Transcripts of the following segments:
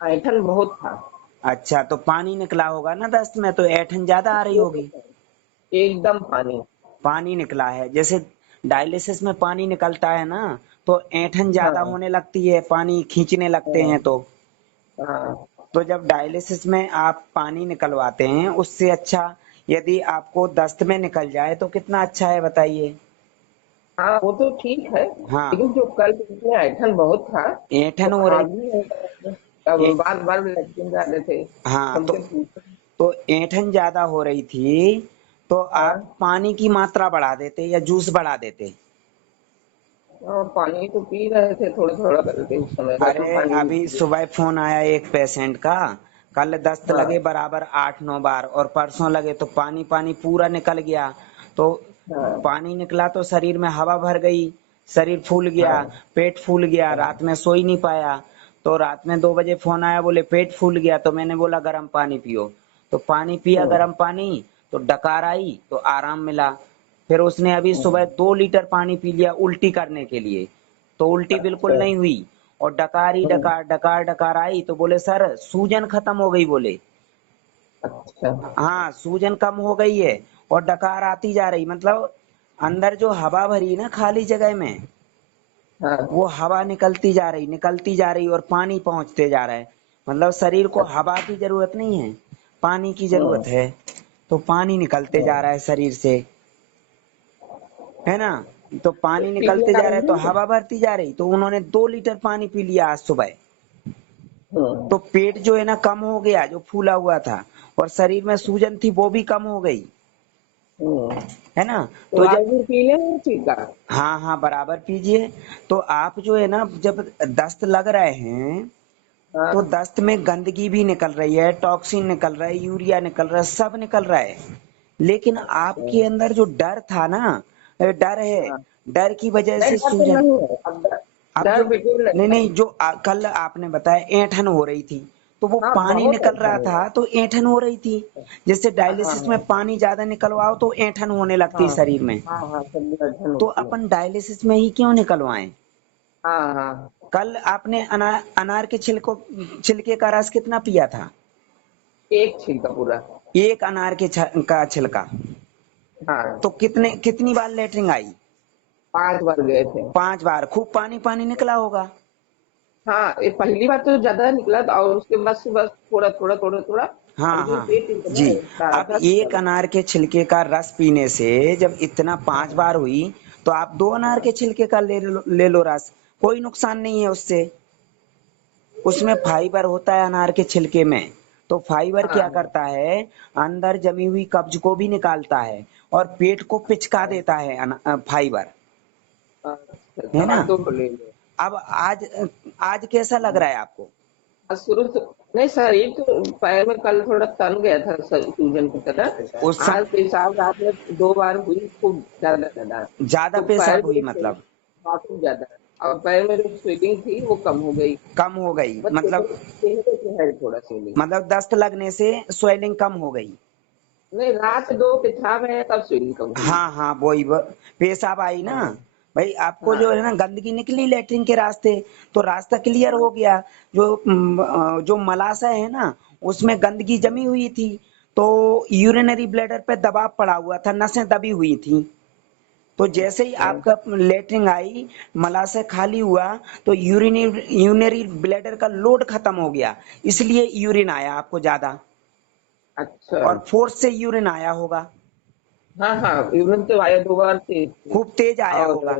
ऐंठन बहुत था। अच्छा, तो पानी निकला होगा ना दस्त में, तो ऐंठन ज्यादा आ रही होगी। एकदम पानी। पानी निकला है, जैसे डायलिसिस में पानी निकलता है ना, तो ऐंठन ज्यादा हाँ होने लगती है, पानी खींचने लगते हाँ हैं। हाँ। तो जब डायलिसिस में आप पानी निकलवाते हैं, उससे अच्छा यदि आपको दस्त में निकल जाए तो कितना अच्छा है, बताइए। हाँ वो तो ठीक है, हाँ, लेकिन जो कल इसमें ऐंठन बहुत था, ऐंठन तो हो आ रही। भी नहीं रहा था। तब ए, बार बार लेटरिन जा रहे थे, हाँ, हमसे पूछे। तो ऐंठन ज्यादा हो रही थी, तो आप हाँ पानी की मात्रा बढ़ा देते या जूस बढ़ा देते। हाँ, पानी तो पी रहे थे थोड़ा थोड़ा करके, उस समय गर्म अरे, पानी भी अभी पिए। सुबह फोन आया एक पेशेंट का, कल दस्त लगे हाँ बराबर 8-9 बार, और परसों लगे तो पानी पानी पूरा निकल गया। तो हाँ पानी निकला तो शरीर में हवा भर गई, शरीर फूल गया, हाँ पेट फूल गया, हाँ रात में सो ही नहीं पाया। तो रात में 2 बजे फोन आया, बोले पेट फूल गया, तो मैंने बोला गर्म पानी पियो। तो पानी पिया हाँ गर्म पानी, तो डकार आई तो आराम मिला। फिर उसने अभी सुबह हाँ। 2 लीटर पानी पी लिया उल्टी करने के लिए, तो उल्टी बिल्कुल अच्छा। नहीं हुई। और डकार ही हाँ, डकार डकार डकार आई, तो बोले सर सूजन खत्म हो गई, बोले। अच्छा। हाँ, सूजन कम हो गई है, और डकार आती जा रही, मतलब अंदर जो हवा भरी ना खाली जगह में, हाँ वो हवा निकलती जा रही, और पानी पहुंचते जा रहा है। मतलब शरीर को हवा की जरूरत नहीं है, पानी की जरूरत हाँ है। तो पानी निकलते जा रहा हाँ। है शरीर से, है ना। तो पानी पीने निकलते जा रहा है तो आएंगे। हवा भरती जा रही, तो उन्होंने 2 लीटर पानी पी लिया आज सुबह। तो हाँ पेट जो है ना कम हो गया, जो फूला हुआ था, और शरीर में सूजन थी वो भी कम हो गई, हाँ। है ना। तो तो जब, आइए पी लें ठीक है। हाँ हाँ बराबर पीजिए। तो आप जो है ना, जब दस्त लग रहे हैं, तो हाँ दस्त में गंदगी भी निकल रही है, टॉक्सिन निकल रहा है, यूरिया निकल रहा है, सब निकल रहा है। लेकिन अच्छा। आपके अंदर जो डर था ना, डर है, हाँ, डर की वजह नहीं से डर तो सूजन। नहीं है, अब डर, अब जो, डर बिल्कुल नहीं नहीं है। नहीं, जो कल आपने बताया ऐंठन हो रही थी, तो वो हाँ पानी बहुत निकल अच्छा रहा हुआ। था तो ऐंठन हो रही थी। जैसे हाँ डायलिसिस में हाँ पानी ज्यादा निकलवाओ तो ऐंठन होने लगती हाँ शरीर में। हाँ हाँ, सब अध्ययन तो होती है। अपन डायलिसिस में ही क्यों निकलवाएं। हाँ हाँ। कल आपने अनार के छिलके का रस कितना पिया था। एक छिलका पूरा। एक अनार का छिलका, हाँ, तो कितनी बार लेटरिन आई। 5 बार गए थे। 5 बार, खूब पानी पानी निकला होगा। हाँ, ये पहली बार तो ज्यादा निकला था, और उसके बाद से बस थोड़ा थोड़ा थोड़ा थोड़ा। हाँ अभी हाँ पेट इतना जी। बड़ा अब था कि एक चलो। अनार के छिलके का रस पीने से जब इतना 5 बार हाँ हुई, तो आप 2 अनार के हाँ छिलके का ले लो रस, कोई नुकसान नहीं है उससे। उसमें फाइबर होता है अनार के छिलके में। तो फाइबर क्या हाँ करता है, अंदर जमी हुई कब्ज को भी निकालता है, और पेट को पिचका हाँ। देता है फाइबर, अच्छा, है ना। दवा तो ले लो। अब आज, आज कैसा लग रहा है आपको। आज शुरू से नहीं सर, ये तो पैर में कल थोड़ा तन गया था सूजन की उस तरह। सब आज पेशाब रात में 2 बार हुई, खूब ज्यादा ज्यादा। ज्यादा तो पैर पेशाब में हुई मतलब, काफी ज्यादा, और पैर में जो स्वेलिंग थी वो कम हो गई। कम हो गई बस मतलब, चेहरे पे है थोड़ा स्वेलिंग। दस्त लगने से स्वेलिंग कम हो गई। नहीं, रात 2 पेशाब है तब स्वेलिंग कम हुई। हाँ हाँ वही पेशाब आई ना। हाँ भाई आपको जो है हाँ ना गंदगी निकली लेटरिन के रास्ते, तो रास्ता क्लियर हाँ हो गया। जो मलाशय है ना, उसमें गंदगी जमी हुई थी, तो यूरिनरी ब्लैडर पे दबाव पड़ा हुआ था, नसें दबी हुई थी। तो जैसे ही हाँ। आपका लेटरिन आई, मलाशय खाली हुआ, तो यूरिनरी ब्लैडर का लोड खत्म हो गया, इसलिए यूरिन आया आपको ज्यादा, अच्छा। और फोर्स से यूरिन आया होगा, हाँ हाँ, यूरिन तो आया 2 बार तेज थी। खूब तेज आया और होगा।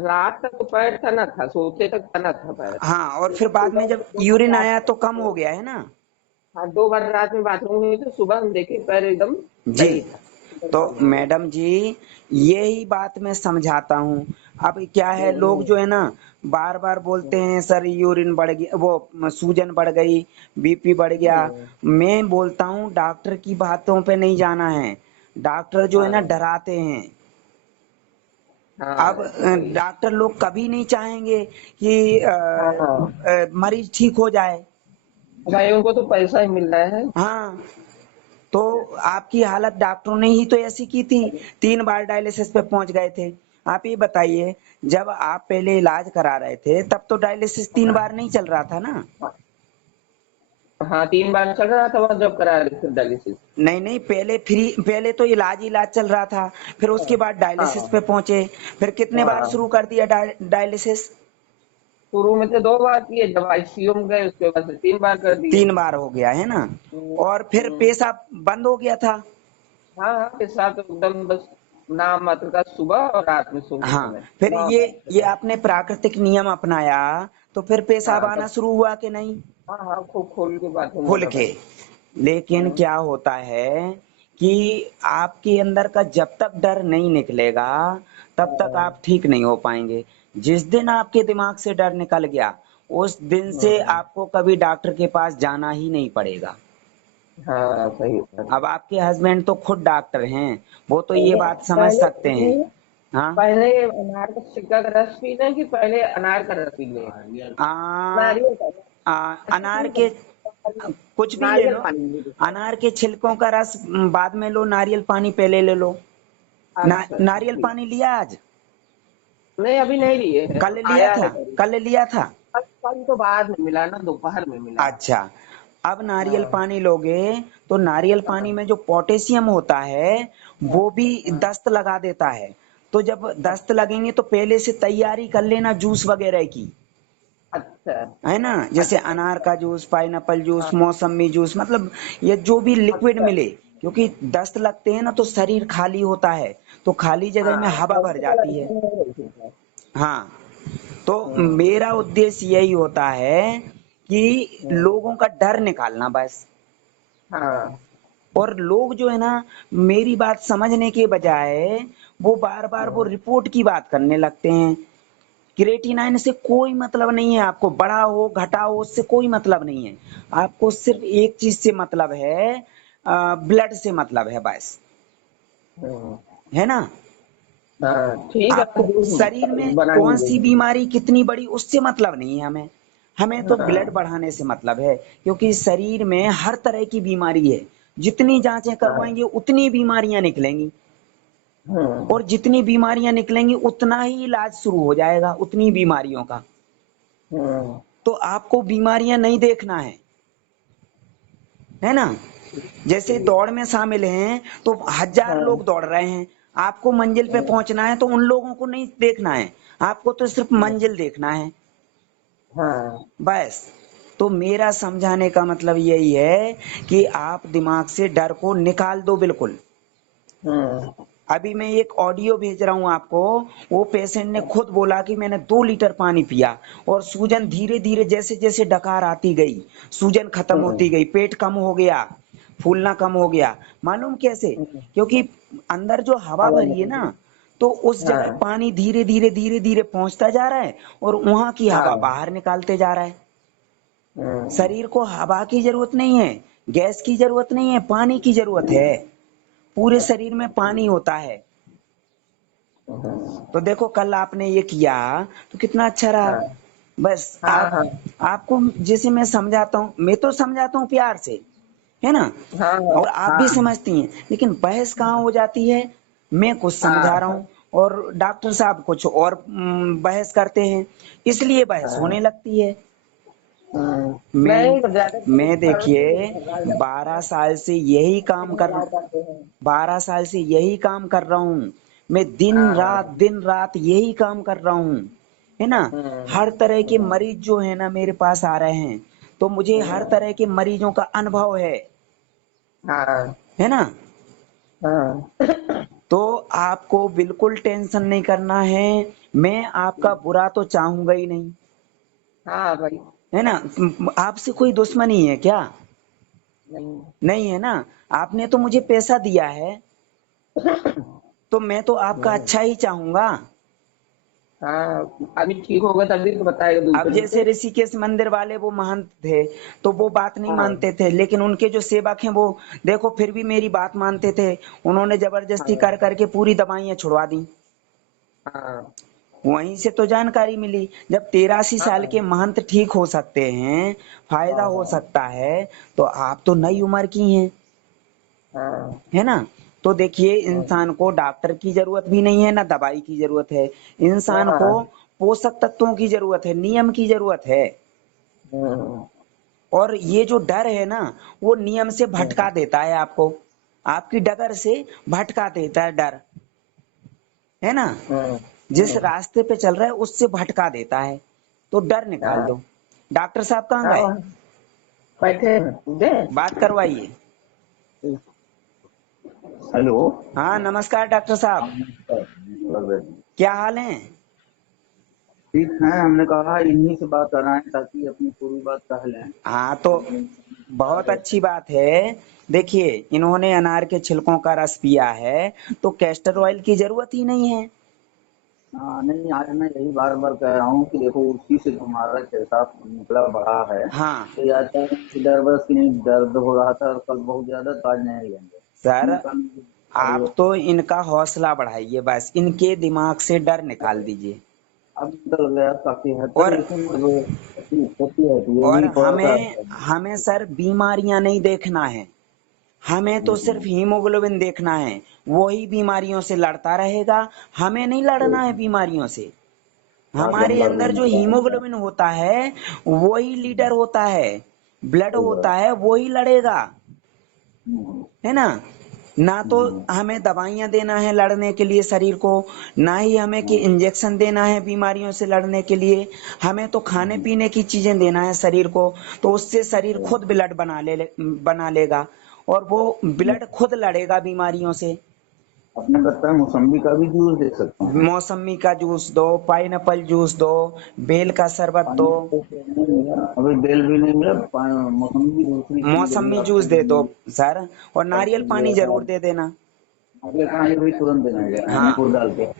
रात तक तो पैर तना था, सोते तक तना था पैर। हाँ, और फिर बाद में सुबह जब दो बार यूरिन रात आया में तो कम हो गया है ना। हाँ, 2 बार रात में बाथरूम में हुई, तो सुबह हम देखे पैर एकदम जी, सही था, एकदम तो कम हो गया। मैडम जी, यही बात मैं समझाता हूँ। अब क्या है, लोग हम्म, जो है ना बार बार बोलते हैं सर यूरिन बढ़ गई, वो सूजन बढ़ गई, बीपी बढ़ गया। हम्म, मैं बोलता हूँ डॉक्टर की बातों पे नहीं जाना है, डॉक्टर जो है ना हाँ डराते हैं। हाँ, अब ये तो सही है। डॉक्टर लोग कभी नहीं चाहेंगे कि हाँ हाँ, मरीज ठीक हो जाए। भाई उनको तो पैसा ही मिल रहा है। हाँ, तो आपकी हालत डॉक्टरों ने ही तो ऐसी की थी, 3 बार डायलिसिस पे पहुंच गए थे। आप ये बताइए, जब आप पहले इलाज करा रहे थे तब तो डायलिसिस 3 बार नहीं चल रहा था ना। हाँ 3 बार चल रहा था वहाँ जब करा रहे थे डायलिसिस। नहीं नहीं, पहले तो इलाज चल रहा था, फिर उसके बाद डायलिसिस हाँ पे पहुंचे। फिर कितने बार हाँ, शुरू कर दिया डायलिसिस? शुरू में तो 2 बार किए, जब आईसीयू में गए उसके बाद से 3 बार कर दिए। 3 बार हो गया है ना? हम्म, और फिर हम्म। पेशाब बंद हो गया था? हाँ हाँ, पेशाब तो एकदम बस नाम मात्र का, सुबह और रात में सोते हाँ। समय फिर नाम मात्र ये का। आपने प्राकृतिक नियम अपनाया, तो फिर पेशाब हाँ आना तब, शुरू हुआ कि नहीं? हाँ हाँ, खूब खोल के बाथरूम खुल जाना के। पड़ता। लेकिन हम्म, क्या होता है कि आपके अंदर का जब तक डर नहीं निकलेगा, तब तक हाँ, आप ठीक नहीं हो पाएंगे। जिस दिन आपके दिमाग से डर निकल गया, उस दिन से हम्म, आपको कभी डॉक्टर के पास जाना ही नहीं पड़ेगा। हाँ सही बात। अब आपके हस्बैंड तो खुद डॉक्टर हैं, वो तो ये पहले बात समझ पहले सकते हैं। हाँ। पहले अनार का छिलका का रस पीना कि पहले अनार का रस पी ले? आ, नारियल का? अच्छा अनार ठीक के है, कुछ भी ले नारियल लो। पानी ले लो। अनार के छिलकों का रस बाद में लो, नारियल पानी पहले ले लो। अच्छा अच्छा नारियल ठीक। पानी लिया आज? नहीं अभी नहीं लिए हैं, कल लिया आया था? है कल। कल लिया था? कल कल तो बाद में मिला ना, दोपहर में मिला। अच्छा। अब नारियल हाँ पानी लोगे, तो नारियल पानी हाँ में जो पोटेशियम होता है, हाँ वो भी हाँ। दस्त लगा देता है। तो जब दस्त अच्छा लगेंगे तो पहले से तैयारी कर लेना जूस वगैरह की, अच्छा है ना? जैसे अच्छा अनार अच्छा। का जूस, पाइनएप्पल जूस, हाँ मौसमी जूस, मतलब ये जो भी लिक्विड अच्छा। मिले। क्योंकि दस्त लगते हैं ना तो शरीर खाली होता है, तो खाली जगह में हाँ हवा भर हॉस्पिटल जाती है। एडमिशन हो रही थी क्या? हाँ। तो हम्म, मेरा उद्देश्य यही होता है कि हम्म, लोगों का डर निकालना बस। हाँ और लोग जो है ना, मेरी बात समझने के बजाय वो बार बार वो हम्म, रिपोर्ट की बात करने लगते हैं। क्रिएटिनाइन से कोई मतलब नहीं है, आपको बढ़ा हो घटा हो उससे कोई मतलब नहीं है। आपको सिर्फ एक चीज से मतलब है, ब्लड से मतलब है बस। हम्म, है ना? हाँ ठीक है, आपको शरीर में कौन बनाएंगे। सी बीमारी कितनी बड़ी उससे मतलब नहीं है हमें। हमें तो ब्लड हाँ बढ़ाने से मतलब है, क्योंकि शरीर में हर तरह की बीमारी है। जितनी जांचें हाँ करवाएंगे उतनी बीमारियां निकलेंगी, हम्म, और जितनी बीमारियां निकलेंगी उतना ही इलाज शुरू हो जाएगा उतनी बीमारियों का। हम्म, तो आपको बीमारियां नहीं देखना है ना? जैसे ठीक। दौड़ में शामिल हैं तो 1000 हाँ लोग दौड़ रहे हैं, आपको मंजिल पे पहुंचना है तो उन लोगों को नहीं देखना है, आपको तो सिर्फ मंजिल देखना है हाँ बस। तो मेरा समझाने का मतलब यही है कि आप दिमाग से डर को निकाल दो बिल्कुल। हम्म, अभी मैं एक ऑडियो भेज रहा हूं आपको, वो पेशेंट ने खुद बोला कि मैंने 2 लीटर पानी पिया, और सूजन धीरे धीरे जैसे जैसे डकार आती गई, सूजन खत्म होती हम्म, गई, पेट कम हो गया, फूलना कम हो गया। मालूम कैसे? क्योंकि अंदर जो हवा हवा भरी है निकल ना, तो उस गई। जगह हाँ पानी धीरे धीरे धीरे पहुंचता जा रहा है, और वहां की हवा हाँ बाहर निकालते जा रहा है। हम्म, शरीर को हवा की जरूरत नहीं है, गैस की जरूरत नहीं है, पानी की जरूरत है। पूरे शरीर में पानी होता है। हम्म, तो देखो कल आपने ये किया तो कितना अच्छा रहा। हाँ बस हाँ हाँ आपको जैसे मैं समझाता हूँ, मैं तो समझाता हूँ प्यार से, है ना? हाँ और आप भी हाँ समझती हैं, लेकिन बहस कहाँ हो जाती है? मैं कुछ समझा रहा हाँ हूँ और डॉक्टर साहब कुछ और बहस करते हैं, इसलिए बहस हाँ, होने लगती है। नहीं मैं तो ज्यादा मैं देखिए, भगा जाते 12 हैं, साल से यही काम कितना कर भगा जाते हैं। 12 साल से यही काम कर रहा हूँ। मैं हाँ दिन रात यही काम कर रहा हूँ, है ना? हम्म, हर तरह के हम्म, मरीज जो है ना मेरे पास आ रहे हैं, तो मुझे हर हम्म, तरह के मरीजों का अनुभव हाँ है ना? हाँ तो आपको बिल्कुल टेंशन नहीं करना है। मैं आपका बुरा तो चाहूंगा ही नहीं, हाँ भाई। है ना? आपसे कोई दुश्मनी है क्या? नहीं, नहीं है ना? आपने तो मुझे पैसा दिया है, तो मैं तो आपका नहीं, अच्छा ही चाहूंगा। हाँ अभी ठीक होगा तभी तो बताएगा अब दूसरे जैसे से। ऋषिकेश मंदिर वाले वो महंत थे, तो वो बात नहीं हाँ मानते थे, लेकिन उनके जो सेवक हैं वो देखो फिर भी मेरी बात मानते थे। उन्होंने जबरदस्ती कर हाँ करके पूरी दवाइयां छुड़वा दी। हाँ वहीं से तो जानकारी मिली, जब 83 साल हाँ के महंत ठीक हो सकते हैं, फायदा हो हाँ सकता है, तो आप तो नई उम्र की हैं, हाँ है ना? तो देखिए, हाँ इंसान को डॉक्टर की जरूरत भी नहीं है ना दवाई की जरूरत है। इंसान को हाँ, पोषक तत्वों की जरूरत है, नियम की जरूरत है। हम्म, और ये जो डर है ना, वो नियम से भटका देता है आपको, आपकी डगर से भटका देता है डर, है ना। हाँ जिस रास्ते पे चल रहा है उससे भटका देता है, तो डर निकाल हाँ दो। डॉक्टर साहब कहाँ गए? हाँ, बैठे हैं। दे। बात करवाइए। हेलो। हाँ नमस्कार डॉक्टर साहब, क्या हाल है? ठीक है, हमने कहा इन्हीं से बात कराएं ताकि अपनी पूरी बात कह लें। हाँ तो बहुत अच्छी बात है। देखिए, इन्होंने अनार के छिलकों का रस पिया है तो कैस्टर ऑयल की जरूरत ही नहीं है। हाँ नहीं, आज मैं यही बार बार कह रहा हूँ कि देखो उसी से तुम्हारा जैसा निकला बढ़ा है, हाँ तो या तो इधर बस की नहीं दर्द हो रहा था और कल बहुत ज्यादा, तो आज नहीं लेंगे। सर, कल आप तो इनका हौसला बढ़ाइए, बस इनके दिमाग से डर निकाल दीजिए। अब निकल गया काफी हद तक, और लेकिन वो होती है तो ये और भी थोड़ा सा। हमें सर बीमारियां नहीं देखना है, हमें तो सिर्फ हीमोग्लोबिन देखना है। वही बीमारियों से लड़ता रहेगा, हमें नहीं लड़ना है बीमारियों से। पाँच हमारे नंबर अंदर जो हीमोग्लोबिन होता है वही लीडर होता है, ब्लड होता है वही लड़ेगा, है ना। ना तो हमें दवाइयां देना है लड़ने के लिए शरीर को, ना ही हमें कि इंजेक्शन देना है बीमारियों से लड़ने के लिए। हमें तो खाने पीने की चीजें देना है शरीर को, तो उससे शरीर खुद ब्लड बना लेगा और वो ब्लड खुद लड़ेगा बीमारियों से। अपने बताया मौसम्बी का भी जूस दे सकते हैं। मौसमी का जूस दो, पाइनएप्पल जूस दो, बेल का शरबत दो। नहीं मिला, अभी बेल भी नहीं मिला, मौसम्बी की दूसरी चीज अभी मौसमी जूस दे दो आपको सर, और नारियल पानी जरूर दे देना। अगले कहा ये भी तुरंत देना है हाँ। गुड़ डाल के।